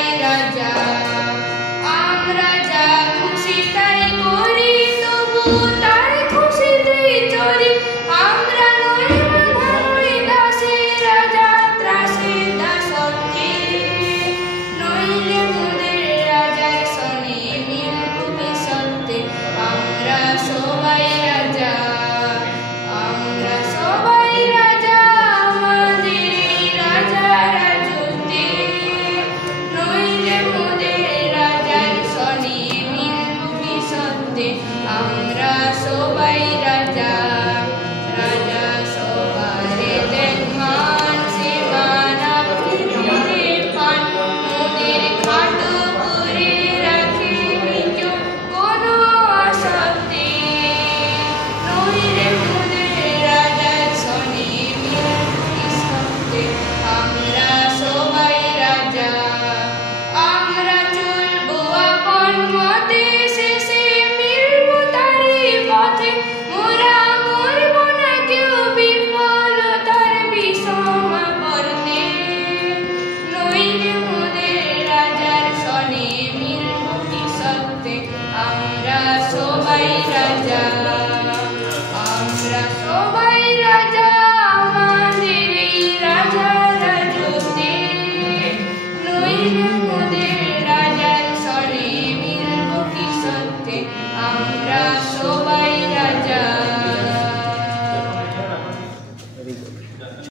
সবাই রাজা। আমরা যা খুশি তাই করি, তবু তার খুশিতেই চলি। আমরা নই বাঁধা নই দাসী, রাজা ত্রাসে দাসত্বে। নইলে মোদের রাজার সনে মিলব কি সত্যে। আমরা সবাই রাজা, আমরা সবাই রাজা, আমাদের এই রাজা রাজত্বে। নইলে মোদের রাজার সনে মিলব কি সত্যে। আমরা সবাই রাজা। রাজা সবারে দেন মান, সে মান আপনি ফিরে পান। মোদের খাটো করে রাখে নিজ কোনো আসক্তি। নইলে মোদের রাজার সনে মিলব কি সত্যে। আমরা সবাই রাজা। আমরা চলবো আপন মতে, শেষে মিলব তারই পথে। মোরা মরব না কেউ বিফলতার বিষম পরতে। নইলে মোদের রাজার সনে মিলব কি সত্যে। আমরা সবাই রাজা, আমরা সবাই রাজা, আমাদের এই রাজা রাজত্বে। নইলে মোদের রাজার সনে মিলব কি সত্যে। আমরা সবাই রাজা।